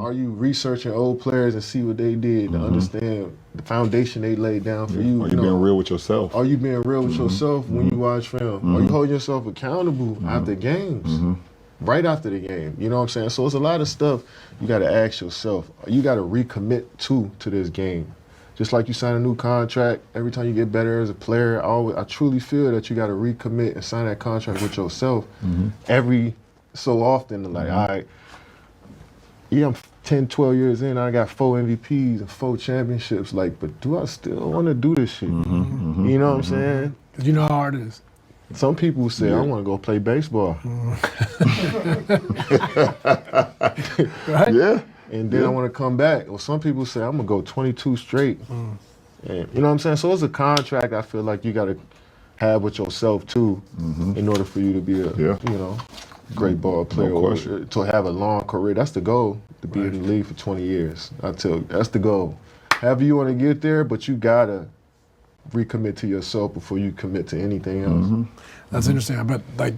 Are you researching old players and see what they did to understand the foundation they laid down for you? Are you being real with yourself? Are you being real with yourself when you watch film? Are you holding yourself accountable after games? Right after the game, you know what I'm saying? So it's a lot of stuff you got to ask yourself. You got to recommit to this game. Just like you sign a new contract, every time you get better as a player, I truly feel that you got to recommit and sign that contract with yourself every so often. Like, all right, yeah, I'm 10, 12 years in, I got 4 MVPs and 4 championships. Like, but do I still want to do this shit? You know what I'm saying? You know how hard it is. Some people say, I want to go play baseball. Right? Yeah. And then I want to come back. Or some people say, I'm going to go 22 straight. And, you know what I'm saying? So it's a contract I feel like you got to have with yourself, too, in order for you to be a, you know, great ball player. No or to have a long career. That's the goal, to be in the league for 20 years. I tell you, that's the goal. However you want to get there, but you got to recommit to yourself before you commit to anything else. That's interesting. But like,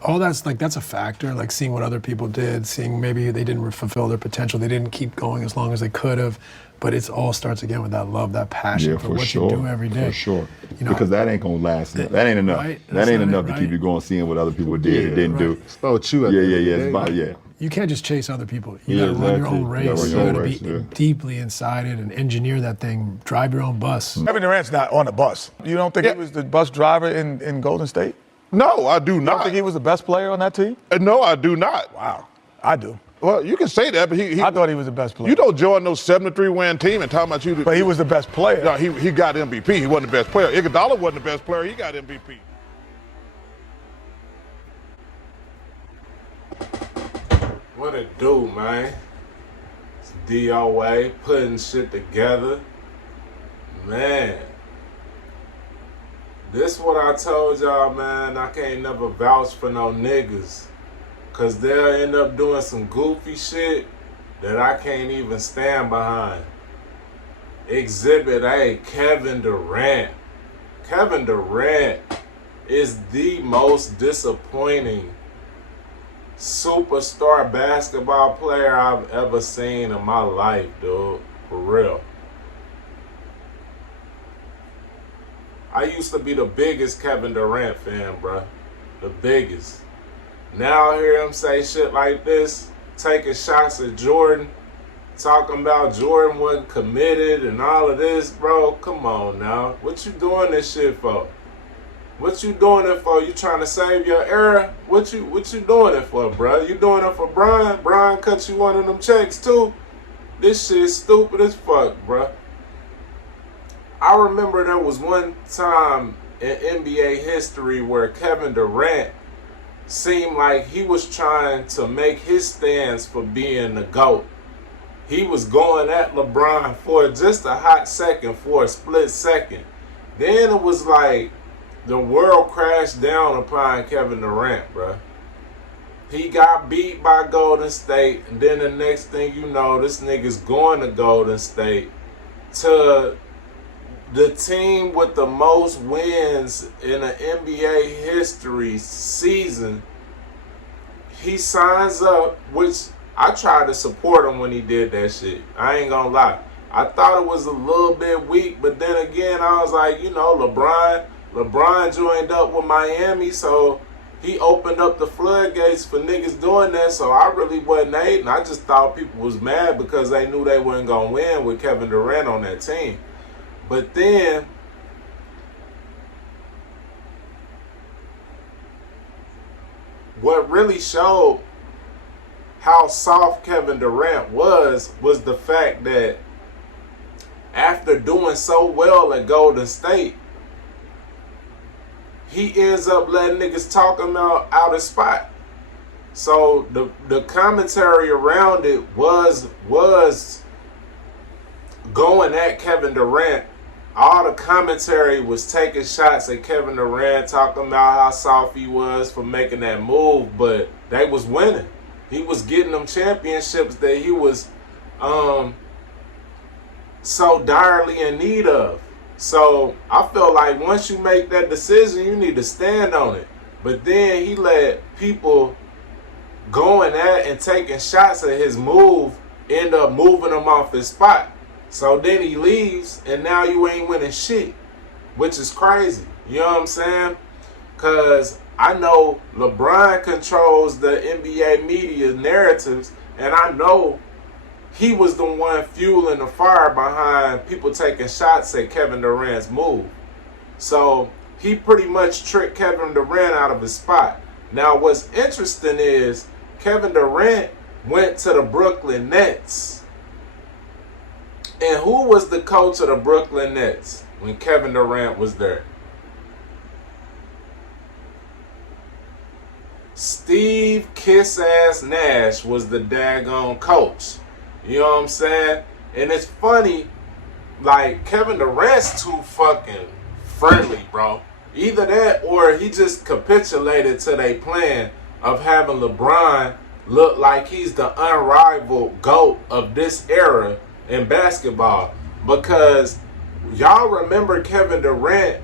all that's a factor. Like seeing what other people did, seeing maybe they didn't fulfill their potential, they didn't keep going as long as they could have. But it all starts again with that love, that passion for what you do every day. For sure. You know, because that ain't gonna last. That ain't enough. Right? That ain't enough to keep you going, seeing what other people did and didn't do. It's about you. It's about You can't just chase other people. You gotta run your own race. You gotta be deeply inside it and engineer that thing. Drive your own bus. Kevin Durant's not on the bus. You don't think he was the bus driver in Golden State? No, I do You not. don't think he was the best player on that team? No, I do not. Wow, I do. Well, you can say that, but I thought he was the best player. You don't join no 73-win team and talking about you. But he was the best player. No, he got MVP. He wasn't the best player. Iguodala wasn't the best player. He got MVP. What it do, man? It's DOA putting shit together. Man. This what I told y'all, man. I can't never vouch for no niggas. Cause they'll end up doing some goofy shit that I can't even stand behind. Exhibit A, Kevin Durant. Kevin Durant is the most disappointing superstar basketball player I've ever seen in my life, dude. For real. I used to be the biggest Kevin Durant fan, bruh. The biggest. Now I hear him say shit like this, taking shots at Jordan, talking about Jordan wasn't committed and all of this, bro. Come on now. What you doing this shit for? What you doing it for? You trying to save your era? What you doing it for, bro? You doing it for Brian? Brian cut you one of them checks too? This shit is stupid as fuck, bro. I remember there was one time in NBA history where Kevin Durant seemed like he was trying to make his stance for being the GOAT. He was going at LeBron for just a hot second, for a split second. Then it was like the world crashed down upon Kevin Durant, bro. He got beat by Golden State, and then the next thing you know, this nigga's going to Golden State, to the team with the most wins in an NBA history season. He signs up, which I tried to support him when he did that shit. I ain't gonna lie. I thought it was a little bit weak, but then again, I was like, you know, LeBron joined up with Miami, so he opened up the floodgates for niggas doing that, so I really wasn't hating. I just thought people was mad because they knew they weren't gonna win with Kevin Durant on that team. But then, what really showed how soft Kevin Durant was the fact that after doing so well at Golden State, he ends up letting niggas talk him out of spot. So the commentary around it was going at Kevin Durant. All the commentary was taking shots at Kevin Durant, talking about how soft he was for making that move, but they was winning. He was getting them championships that he was so direly in need of. So I feel like once you make that decision, you need to stand on it. But then he let people going at and taking shots at his move end up moving him off his spot. So then he leaves, and now you ain't winning shit, which is crazy. You know what I'm saying? Because I know LeBron controls the NBA media narratives, and I know he was the one fueling the fire behind people taking shots at Kevin Durant's move. So he pretty much tricked Kevin Durant out of his spot. Now, what's interesting is Kevin Durant went to the Brooklyn Nets. And who was the coach of the Brooklyn Nets when Kevin Durant was there? Steve Kiss-Ass Nash was the daggone coach. You know what I'm saying? And it's funny, like, Kevin Durant's too fucking friendly, bro. Either that or he just capitulated to their plan of having LeBron look like he's the unrivaled GOAT of this era in basketball. Because y'all remember Kevin Durant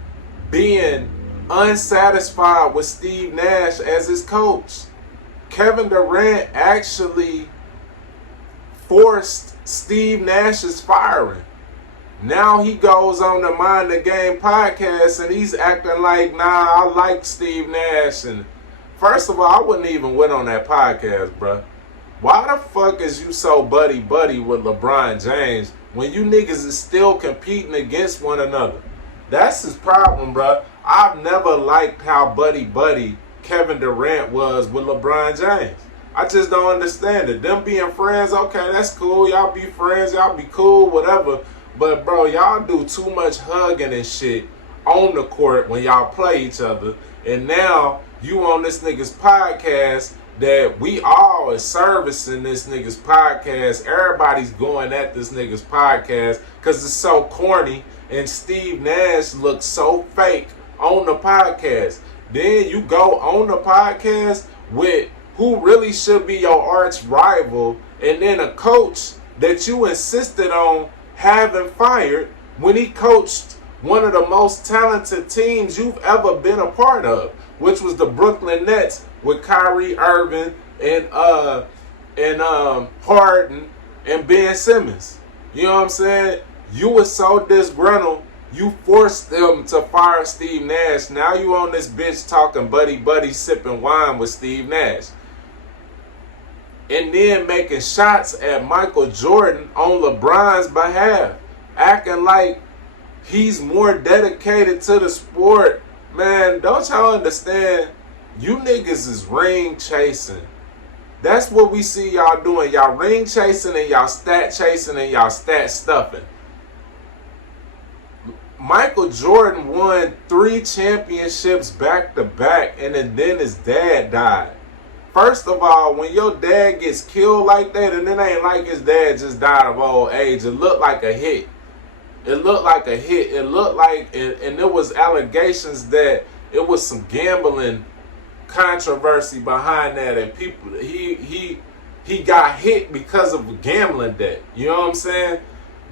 being unsatisfied with Steve Nash as his coach. Kevin Durant actually forced Steve Nash's firing. Now he goes on the Mind the Game podcast and he's acting like, nah, I like Steve Nash. And first of all, I wouldn't even went on that podcast, bruh. Why the fuck is you so buddy-buddy with LeBron James when you niggas is still competing against one another? That's his problem, bruh. I've never liked how buddy-buddy Kevin Durant was with LeBron James. I just don't understand it. Them being friends, okay, that's cool. Y'all be friends, y'all be cool, whatever. But, bro, y'all do too much hugging and shit on the court when y'all play each other. And now you on this nigga's podcast that we all is servicing this nigga's podcast. Everybody's going at this nigga's podcast because it's so corny. And Steve Nash looks so fake on the podcast. Then you go on the podcast with who really should be your arch rival, and then a coach that you insisted on having fired when he coached one of the most talented teams you've ever been a part of, which was the Brooklyn Nets with Kyrie Irving and Harden and Ben Simmons. You know what I'm saying? You were so disgruntled, you forced them to fire Steve Nash. Now you on this bitch talking buddy sipping wine with Steve Nash. And then making shots at Michael Jordan on LeBron's behalf. Acting like he's more dedicated to the sport. Man, don't y'all understand? You niggas is ring chasing. That's what we see y'all doing. Y'all ring chasing and y'all stat chasing and y'all stat stuffing. Michael Jordan won 3 championships back to back, and then his dad died. First of all, when your dad gets killed like that, and it ain't like his dad just died of old age, it looked like a hit. It looked like a hit. It looked like, and there was allegations that it was some gambling controversy behind that, and people, he got hit because of a gambling debt. You know what I'm saying?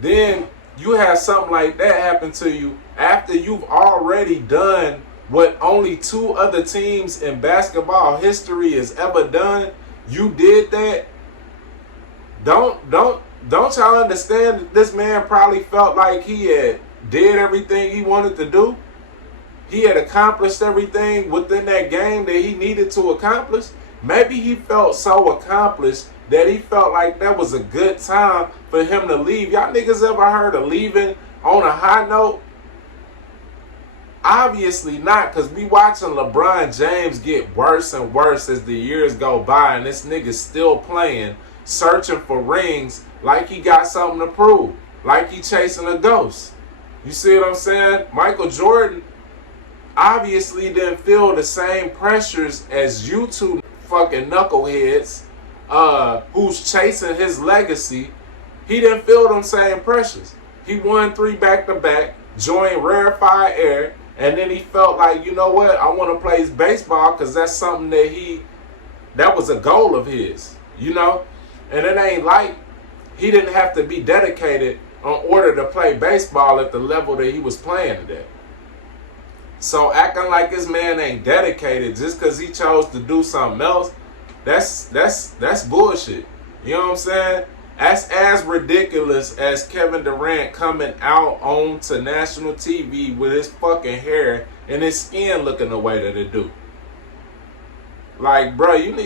Then you have something like that happen to you after you've already done what only 2 other teams in basketball history has ever done. You did that. Don't y'all understand that this man probably felt like he had did everything he wanted to do? He had accomplished everything within that game that he needed to accomplish. Maybe he felt so accomplished that he felt like that was a good time for him to leave. Y'all niggas ever heard of leaving on a high note? Obviously not, because we watching LeBron James get worse and worse as the years go by, and this nigga's still playing, searching for rings like he got something to prove, like he chasing a ghost. You see what I'm saying? Michael Jordan obviously didn't feel the same pressures as you two fucking knuckleheads who's chasing his legacy. He didn't feel them same pressures. He won 3 back-to-back, joined Rarefied Air, and then he felt like, you know what, I want to play baseball because that's something that was a goal of his, you know? And it ain't like he didn't have to be dedicated in order to play baseball at the level that he was playing today. So acting like this man ain't dedicated just because he chose to do something else, That's bullshit. You know what I'm saying? That's as ridiculous as Kevin Durant coming out onto national TV with his fucking hair and his skin looking the way that it do. Like, bro, you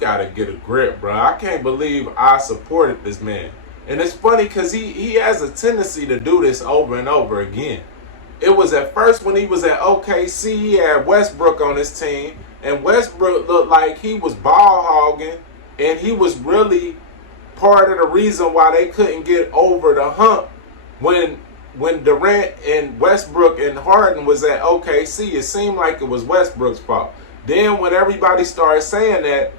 gotta get a grip, bro. I can't believe I supported this man. And it's funny because he has a tendency to do this over and over again. It was at first when he was at OKC, he had Westbrook on his team, and Westbrook looked like he was ball hogging, and he was really part of the reason why they couldn't get over the hump when Durant and Westbrook and Harden was at OKC. It seemed like it was Westbrook's fault. Then when everybody started saying that,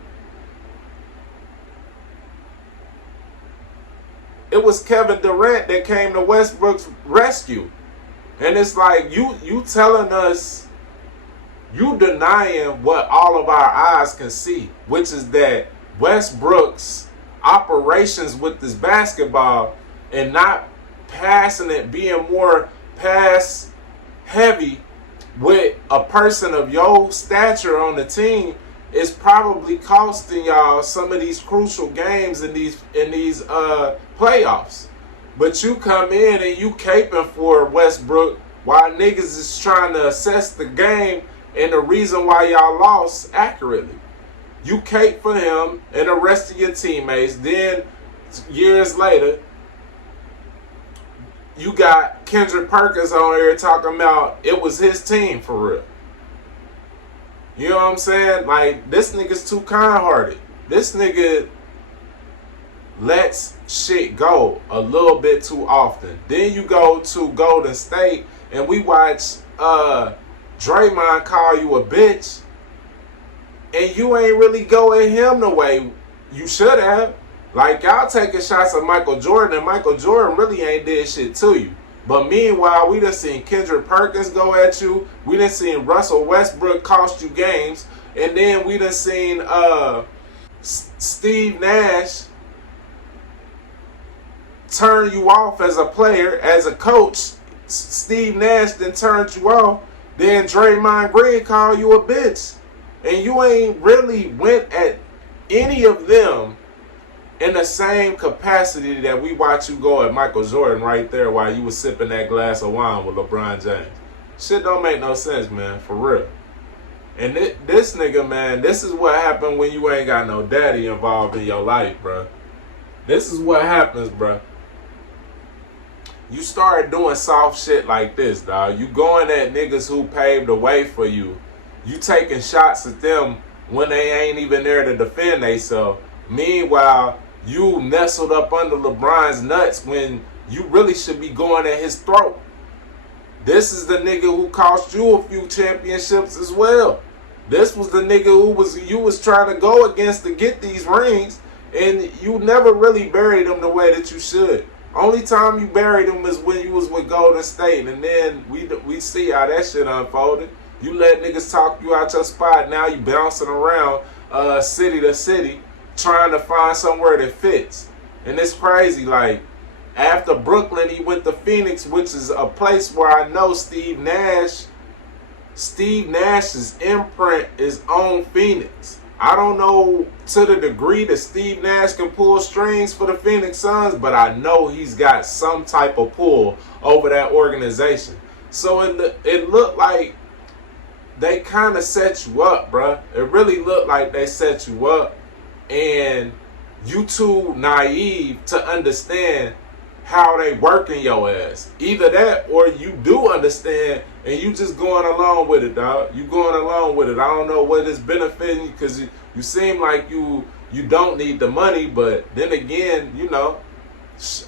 it was Kevin Durant that came to Westbrook's rescue. And it's like you telling us, you denying what all of our eyes can see, which is that Westbrook's operations with this basketball and not passing it, being more pass heavy with a person of your stature on the team is probably costing y'all some of these crucial games in these playoffs. But you come in and you caping for Westbrook while niggas is trying to assess the game and the reason why y'all lost accurately. You cape for him and the rest of your teammates. Then years later, you got Kendrick Perkins on here talking about it was his team for real. You know what I'm saying? Like, this nigga's too kind-hearted. This nigga lets shit go a little bit too often. Then you go to Golden State and we watch Draymond call you a bitch, and you ain't really go at him the way you should have. Like, y'all taking shots at Michael Jordan, and Michael Jordan really ain't did shit to you. But meanwhile, we done seen Kendrick Perkins go at you. We done seen Russell Westbrook cost you games. And then we done seen Steve Nash turn you off as a player, as a coach. Steve Nash then turned you off. Then Draymond Green called you a bitch. And you ain't really went at any of them in the same capacity that we watch you go at Michael Jordan right there while you was sipping that glass of wine with LeBron James. Shit don't make no sense, man, for real. And this nigga, man, this is what happened when you ain't got no daddy involved in your life, bro. This is what happens, bro. You start doing soft shit like this, dog. You going at niggas who paved the way for you. You taking shots at them when they ain't even there to defend themselves. Meanwhile, you nestled up under LeBron's nuts when you really should be going at his throat. This is the nigga who cost you a few championships as well. This was the nigga who you was trying to go against to get these rings, and you never really buried him the way that you should. Only time you buried him is when you was with Golden State, and then we see how that shit unfolded. You let niggas talk you out your spot. Now you bouncing around city to city, trying to find somewhere that fits. And it's crazy, like, after Brooklyn, he went to Phoenix, which is a place where I know Steve Nash's imprint is on Phoenix. I don't know to the degree that Steve Nash can pull strings for the Phoenix Suns, but I know he's got some type of pull over that organization. So it looked like they kind of set you up, bruh. It really looked like they set you up, and you too naive to understand how they working your ass. Either that, or you do understand and you just going along with it, dog. You going along with it. I don't know what is benefiting you, because you seem like you don't need the money, but then again, you know,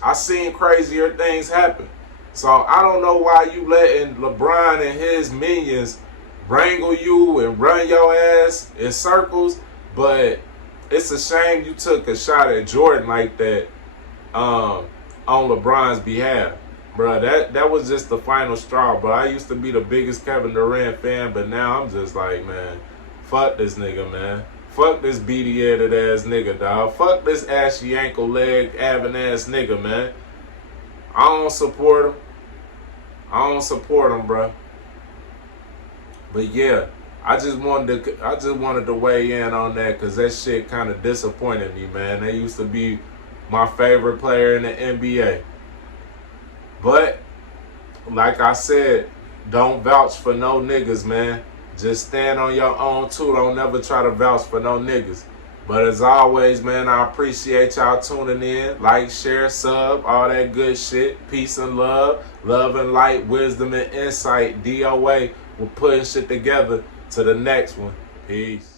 I seen crazier things happen. So I don't know why you letting LeBron and his minions wrangle you and run your ass in circles, but it's a shame you took a shot at Jordan like that on LeBron's behalf. Bruh, that was just the final straw, bro. I used to be the biggest Kevin Durant fan, but now I'm just like, man, fuck this nigga, man. Fuck this beady-headed ass nigga, dog. Fuck this ashy ankle leg having ass nigga, man. I don't support him. Bruh. But yeah, I just wanted to weigh in on that because that shit kind of disappointed me, man. They used to be my favorite player in the NBA. But like I said, don't vouch for no niggas, man. Just stand on your own too. Don't never try to vouch for no niggas. But as always, man, I appreciate y'all tuning in. Like, share, sub, all that good shit. Peace and love. Love and light, wisdom and insight. DOA. We're putting shit together to the next one. Peace.